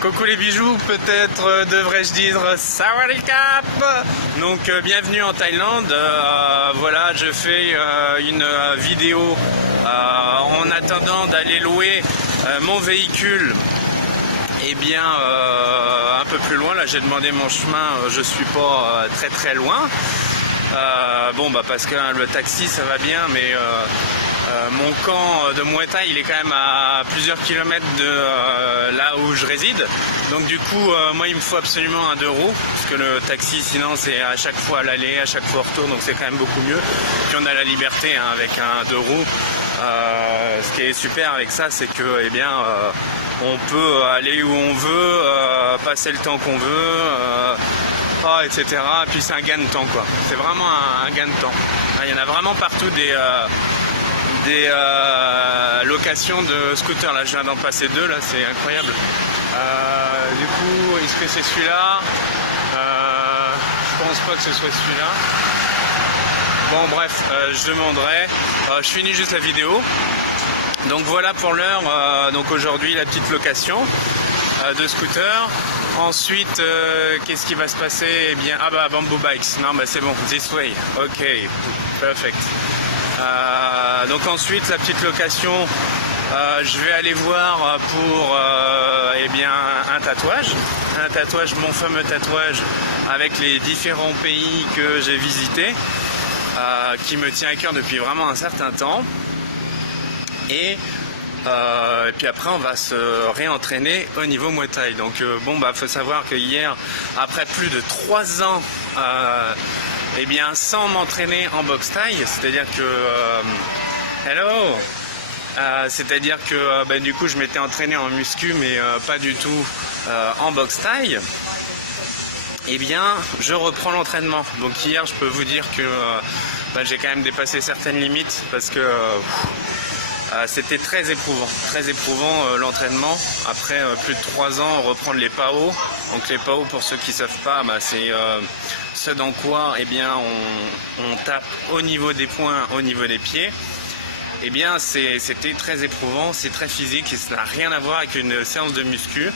Coucou les bijoux, peut-être devrais-je dire Sawadee-Cap. Donc bienvenue en Thaïlande. Voilà, je fais une vidéo en attendant d'aller louer mon véhicule. Et bien un peu plus loin, là j'ai demandé mon chemin, je suis pas très loin. Bon bah parce que le taxi ça va bien, mais mon camp de Muay Thai il est quand même à plusieurs kilomètres de là où je réside. Donc du coup moi il me faut absolument un 2 roues, parce que le taxi sinon c'est à chaque fois à l'aller, à chaque fois au retour, donc c'est quand même beaucoup mieux. Puis on a la liberté hein, avec un 2 roues. Ce qui est super avec ça, c'est que eh bien on peut aller où on veut, passer le temps qu'on veut, etc. Et puis c'est un gain de temps quoi. C'est vraiment un gain de temps. Il y en a vraiment partout des locations de scooters. Là je viens d'en passer 2, là c'est incroyable. Du coup, est-ce que c'est celui-là? Je pense pas que ce soit celui-là. Bon bref, je demanderai. Je finis juste la vidéo. Donc voilà pour l'heure. Donc aujourd'hui la petite location de scooter. Ensuite, qu'est-ce qui va se passer? Eh bien, ah bah Bamboo Bikes. Non bah c'est bon. This way. Ok, perfect. Donc ensuite la petite location. Je vais aller voir pour eh bien un tatouage, mon fameux tatouage avec les différents pays que j'ai visités, qui me tient à cœur depuis vraiment un certain temps. Et puis après on va se réentraîner au niveau Muay Thai. Donc bon bah faut savoir que hier, après plus de 3 ans eh bien sans m'entraîner en boxe thaï, c'est-à-dire que c'est-à-dire que du coup je m'étais entraîné en muscu mais pas du tout en boxe thaï. Eh bien je reprends l'entraînement. Donc hier je peux vous dire que j'ai quand même dépassé certaines limites, parce que c'était très éprouvant l'entraînement. Après plus de 3 ans, reprendre les PAO. Donc les PAO, pour ceux qui ne savent pas, c'est ce dans quoi eh bien, on tape au niveau des poings, au niveau des pieds. Eh bien c'était très éprouvant, c'est très physique et ça n'a rien à voir avec une séance de muscu.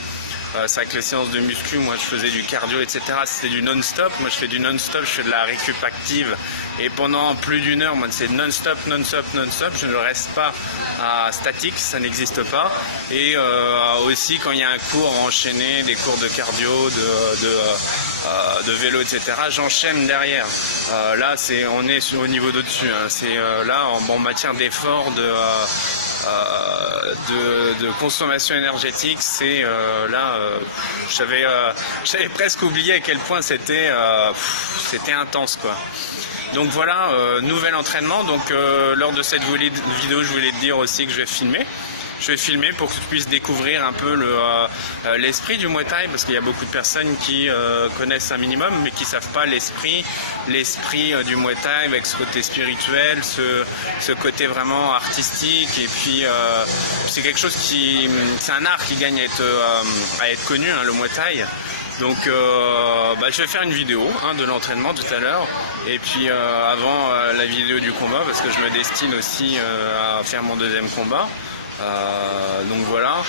C'est vrai que les séances de muscu, moi je faisais du cardio, etc. C'était du non-stop. Moi je fais du non-stop, je fais de la récup active. Et pendant plus d'1 heure, moi c'est non-stop. Je ne reste pas statique, ça n'existe pas. Et aussi quand il y a un cours enchaîné, des cours de cardio, de vélo, etc. J'enchaîne derrière. Là on est au niveau d'au-dessus. Hein. C'est là en matière d'effort, de consommation énergétique, c'est là j'avais presque oublié à quel point c'était intense quoi. Donc voilà, nouvel entraînement. Donc lors de cette vidéo je voulais te dire aussi que je vais filmer pour que tu puisses découvrir un peu l'esprit du Muay Thai, parce qu'il y a beaucoup de personnes qui connaissent un minimum mais qui ne savent pas l'esprit du Muay Thai, avec ce côté spirituel, ce côté vraiment artistique. Et puis c'est quelque chose c'est un art qui gagne à être connu, hein, le Muay Thai. Donc je vais faire une vidéo de l'entraînement tout à l'heure, et puis avant la vidéo du combat, parce que je me destine aussi à faire mon 2e combat. Donc voilà,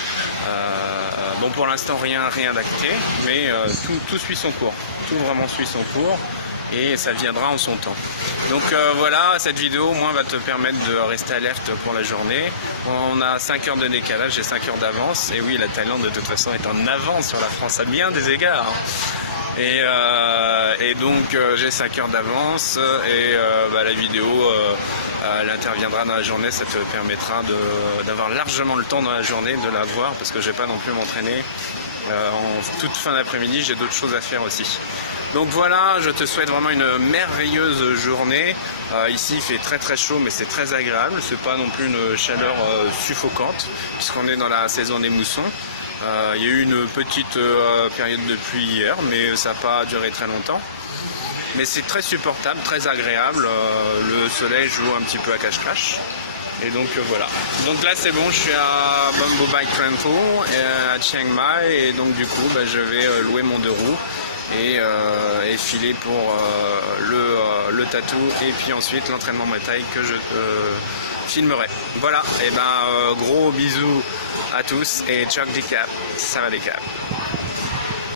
bon pour l'instant rien d'acté, mais tout suit son cours, tout vraiment suit son cours, et ça viendra en son temps. Donc voilà, cette vidéo au moins va te permettre de rester alerte pour la journée. On a 5 heures de décalage, j'ai 5 heures d'avance, et oui la Thaïlande de toute façon est en avance sur la France à bien des égards. Et donc j'ai 5 heures d'avance, et la vidéo elle interviendra dans la journée. Ça te permettra d'avoir largement le temps dans la journée de la voir, parce que je vais pas non plus m'entraîner en toute fin d'après-midi, j'ai d'autres choses à faire aussi. Donc voilà, je te souhaite vraiment une merveilleuse journée. Ici il fait très chaud, mais c'est très agréable, c'est pas non plus une chaleur suffocante, puisqu'on est dans la saison des moussons. Il y a eu une petite période de pluie hier, mais ça n'a pas duré très longtemps. Mais c'est très supportable, très agréable. Le soleil joue un petit peu à cache-cache. Et donc voilà. Donc là c'est bon, je suis à Bamboo Bike Rental à Chiang Mai, et donc du coup je vais louer mon 2 roues et filer pour le tatou, et puis ensuite l'entraînement Muay Thai que je filmerai. Voilà, et gros bisous à tous et Chuck Decap, ça va des caps.